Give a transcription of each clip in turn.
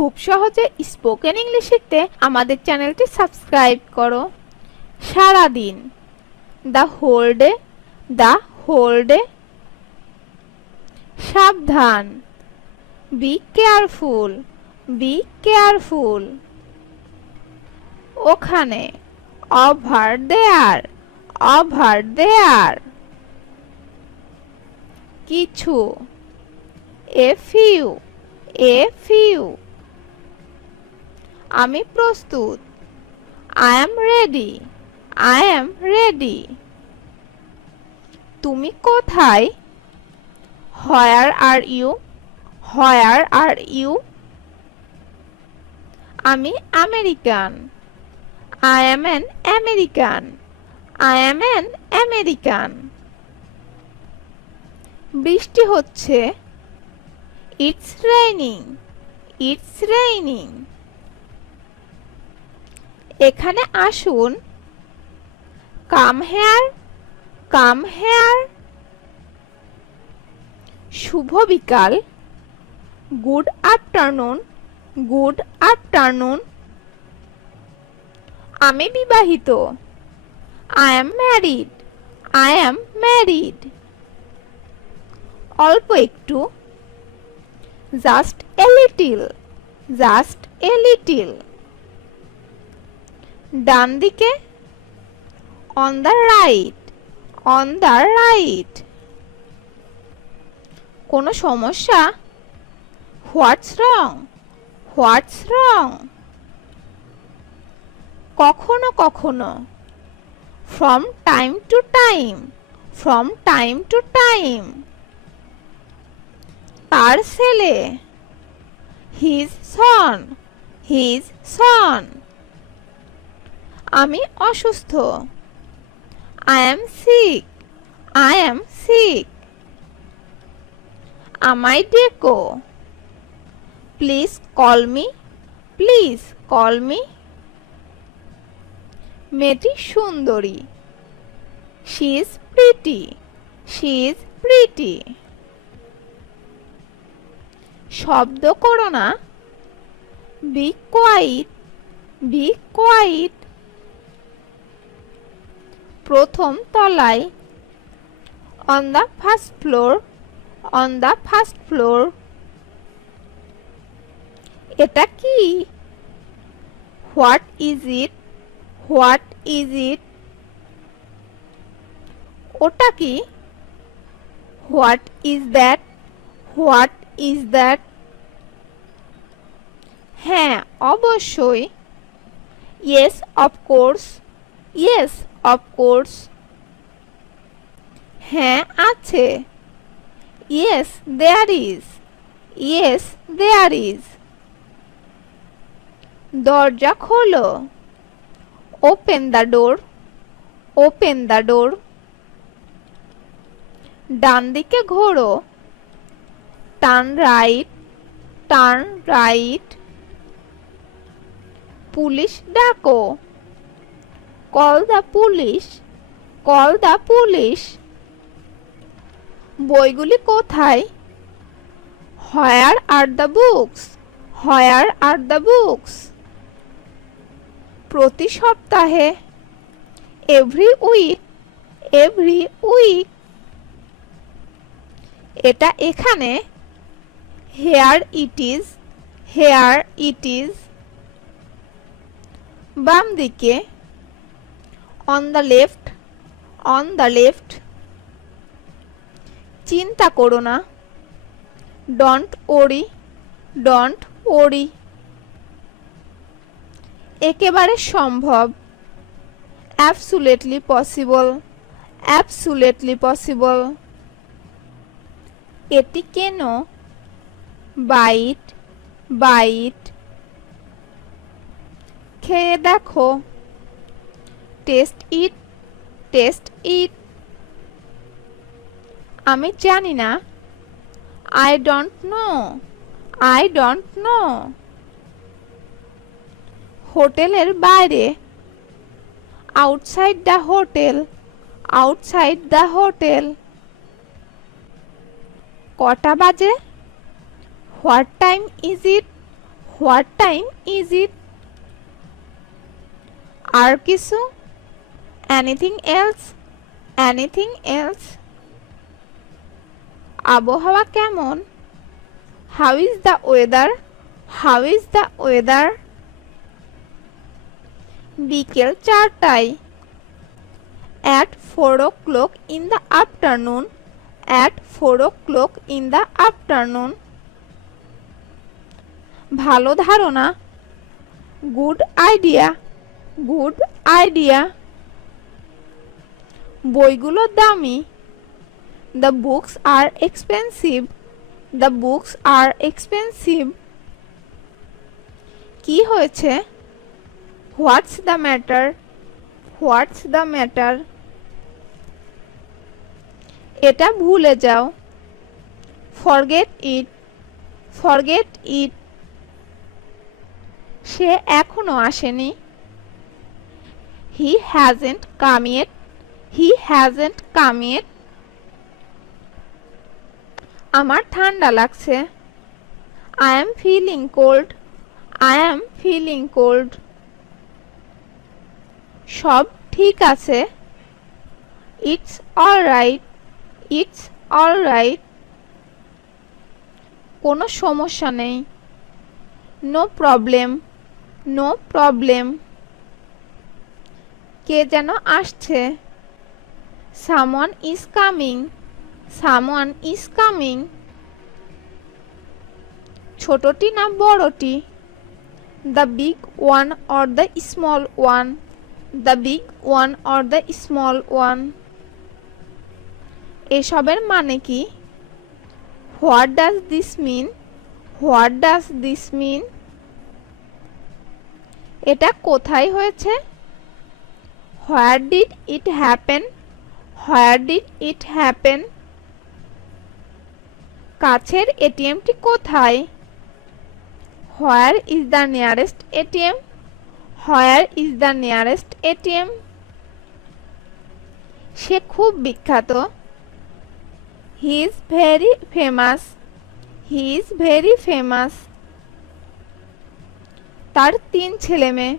খুব সহজে spoken English শিখতে আমাদের চ্যানেলটি সাবস্ক্রাইব করো। সারাদিন, the whole day, the whole day. সাবধান, বি কেয়ারফুল, বি কেয়ারফুল। ওখানে, ওভার দেয়ার, ওভার দেয়ার। কিছু, এ ফিউ, এ ফিউ। আমি প্রস্তুত, I am ready, I am ready. তুমি কোথায়, where are you, where are you. আমি আমেরিকান, I am an American, I am an American. বৃষ্টি হচ্ছে, ইটস রেইনিং, ইটস রেইনিং। এখানে আসুন, কাম হেয়ার, কাম হেয়ার। শুভ বিকাল, গুড আফটারনুন, গুড আফটারনুন। আমি বিবাহিত, I am married, I am married. অল্প একটু, just a little, just a little. ডান দিকে, on the right, on the right. কোনো সমস্যা, হোয়াটস রং, হোয়াটস রং। কখনো কখনো, from time to time, from time to time. তার ছেলে, হিজ সন, হিজ সন। আমি অসুস্থ, I am sick, I am sick. আমায় ডেকো, please call me, please call me. মেয়েটি সুন্দরী, she is pretty, she is pretty. শব্দ করো না, বি কোয়াইট, বি কোয়াইট। প্রথম তলায়, on the first floor, on the first floor. এটা কি, what is it, what is it. ওটা কি, what is that, what is that. হ্যাঁ অবশ্যই, ইয়েস অফকোর্স, ইয়েস অফকোর্স। হ্যাঁ আছে, yes there is, yes there is. দরজা খোলো, open the door, open the door. ডান দিকে ঘোরো, turn right, turn right. Police ডাকো, call the police, call the police. বইগুলি কোথায়, where are the books, where are the books. প্রতি সপ্তাহে, এভরি উইক, এভরি উইক। এটা এখানে, here it is, here it is. বাম দিকে, on the left, on the left. চিন্তা করো না, ডোন্ট ওরি, ডোন্ট ওরি। একেবারে সম্ভব, অ্যাবসুলেটলি পসিবল, অ্যাবসুলেটলি পসিবল। এটি কেন, বাইট, বাইট। খেয়ে দেখো, টেস্ট ইট, টেস্ট ইট। আমি জানি না, I don't know, I don't know. হোটেলের বাইরে, outside the hotel, outside the hotel. কটা বাজে, what time is it, what time is it? আর কিছু? Anything else? Anything else? আবহাওয়া কেমন? How is the weather? How is the weather? বিকেল 4টায়। At 4 o'clock in the afternoon. At 4 o'clock in the afternoon. ভালো ধারণা। Good idea. Good idea. বইগুলো দামি। The books are expensive. The books are expensive. কি হয়েছে? What's the matter? What's the matter? এটা ভুলে যাও। Forget it. Forget it. সে এখনো আসেনি। He hasn't come yet. He hasn't come yet. আমার ঠান্ডা লাগছে। I am feeling cold. I am feeling cold. সব ঠিক আছে। It's all right. It's all right. কোনো সমস্যা নেই। No problem. No problem. কে যেন আসছে। Someone is coming. Someone is coming. ছোটটি না বড়টি? The big one or the small one? The big one or the small one? এসবের মানে কি? What does this mean? What does this mean? এটা কোথায় হয়েছে? Where did it happen? Where did it happen? কাছের এটিএমটি কোথায়? Where is the nearest ATM? Where is the nearest ATM? সে খুব বিখ্যাত। He is very famous. He is very famous. তার 3 ছেলেমেয়ে।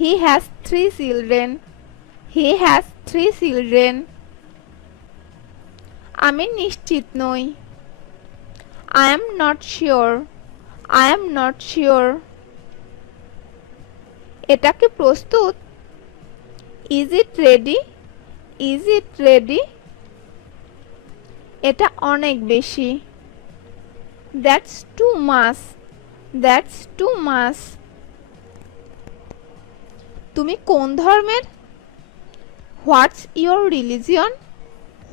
He has 3 children. He has 3 children. আমি নিশ্চিত নই। I am not sure. I am not sure. এটা কি প্রস্তুত? Is it ready? Is it ready? এটা অনেক বেশি। That's too much. That's too much. তুমি কোন ধর্মের? What's your religion?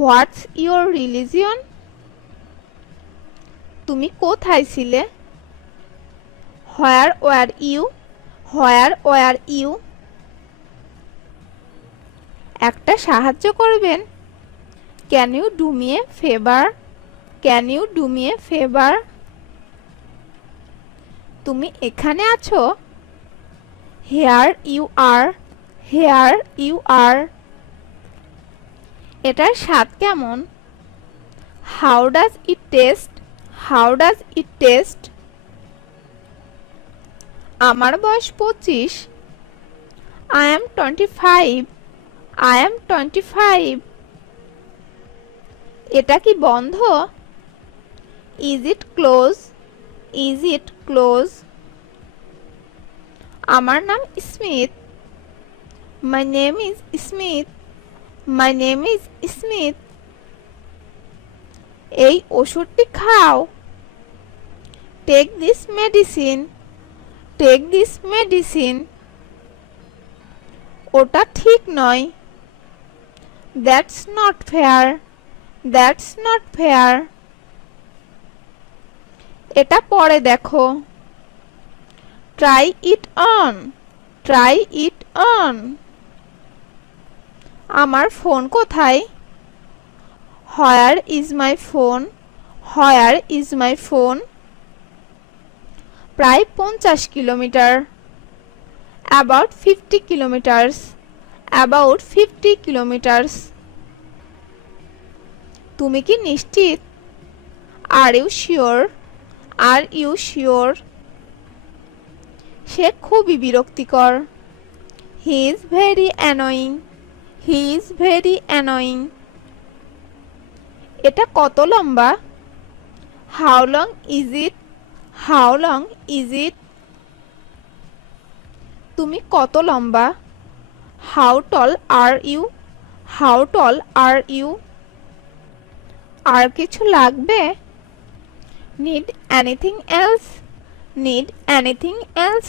What's your religion? তুমি কোথায় ছিলে? Where were you? Where were you? একটা সাহায্য করবেন? Can you do me a favor? Can you do me a favor? তুমি এখানে আছো? Here you are. Here you are. এটার স্বাদ কেমন? How does it taste? How does it taste? আমার বয়স 25। I am 25. I am 25. এটা কি বন্ধ? Is it close? Is it close? আমার নাম Smith. My name is Smith. My name is Smith. এই ওষুধটি খাও। Take this medicine. Take this medicine. ওটা ঠিক নয়। That's not fair. That's not fair. এটা পরে দেখো। Try it on. Try it on. আমার ফোন কোথায়? Where is my phone? Where is my phone? প্রায় 50 kilometre. About 50 kilometers. About 50 kilometers. তুমি কি নিশ্চিত? Are you sure? Are you sure? সে খুবই বিরক্তিকর। He is very annoying. He is very annoying. এটা কত লম্বা? How long is it? How long is it? তুমি কত লম্বা? How tall are you? How tall are you? আর কিছু লাগবে? Need anything else? Need anything else?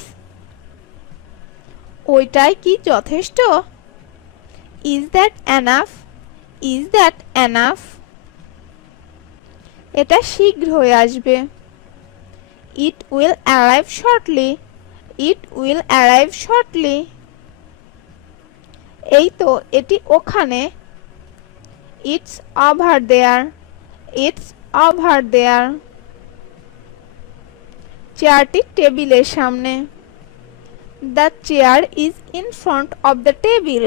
ওইটাই কি যথেষ্ট? Is that enough? Is that enough? এটা শীঘ্রই আসবে। It will arrive shortly. It will arrive shortly. এই তো এটি ওখানে। It's over there. It's over there. চেয়ারটি টেবিলের সামনে। The chair is in front of the table.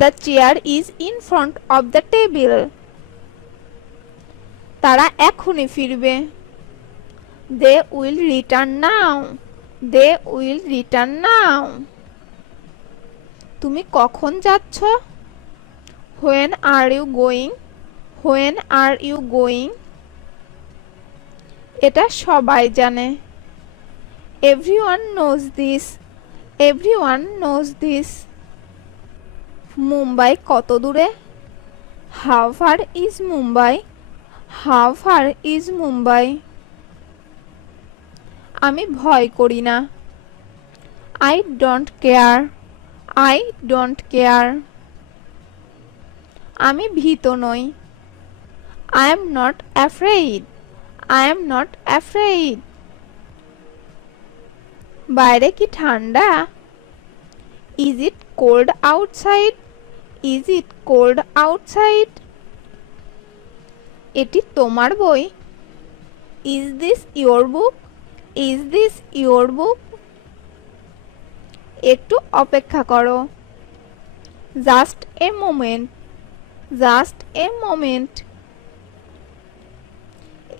The chair is in front of the table. তারা এখনই ফিরবে। They will return now. They will return now. তুমি কখন যাচ্ছ? When are you going? When are you going? এটা সবাই জানে। Everyone knows this. Everyone knows this. Mumbai কত দূরে? How far is Mumbai? How far is Mumbai? আমি ভয় করি না। I don't care. I don't care. আমি ভীত নই। I am not afraid. I am not afraid. বাইরে কি ঠান্ডা? Is it cold outside? Is it cold outside? এটি তোমার বই? Is this your book? Is this your book? একটু অপেক্ষা করো। Just a moment. Just a moment.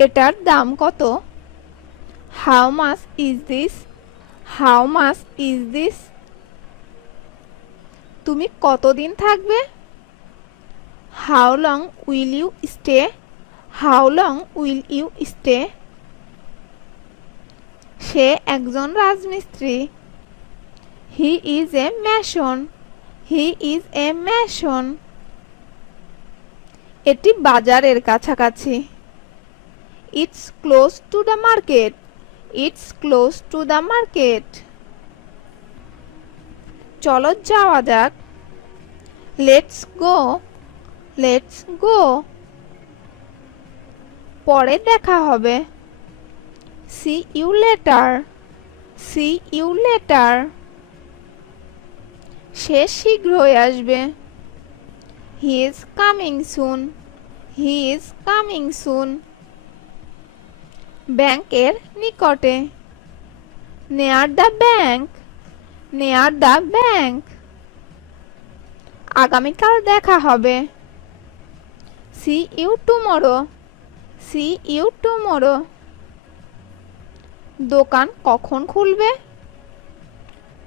এটার দাম কত? How much is this? How much is this? তুমি কতদিন থাকবে? How long will you stay? How long will you stay? সে একজন রাজমিস্ত্রি। He is a mason. He is a mason. এটি বাজারের কাছাকাছি। It's close to the market. It's close to the market. চলো যাওয়া যাক। Let's go. Let's go. পরে দেখা হবে। See you later. See you later. সে শীঘ্রই আসবে। He is coming soon. He is coming soon. ব্যাংকের নিকটে। Near the bank. Near the bank. আগামীকাল দেখা হবে। See you tomorrow. See you tomorrow. দোকান কখন খুলবে?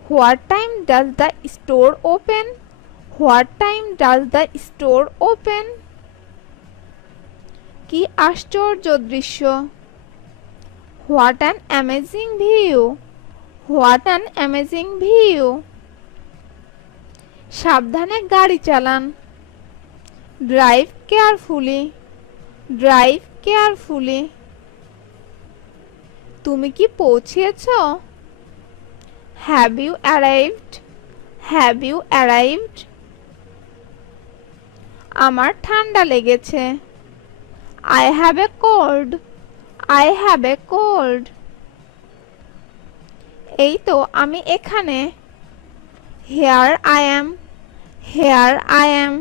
What time does the store open? What time does the store open? কি আশ্চর্য দৃশ্য! What an amazing view! What an amazing view! সাবধানে গাড়ি চালান। Drive carefully. Drive carefully. তুমি কি পৌঁছেছ? Have you arrived? Have you arrived? আমার ঠান্ডা লেগেছে। I have a cold. I have a cold. এই তো আমি এখানে। Here I am. Here I am.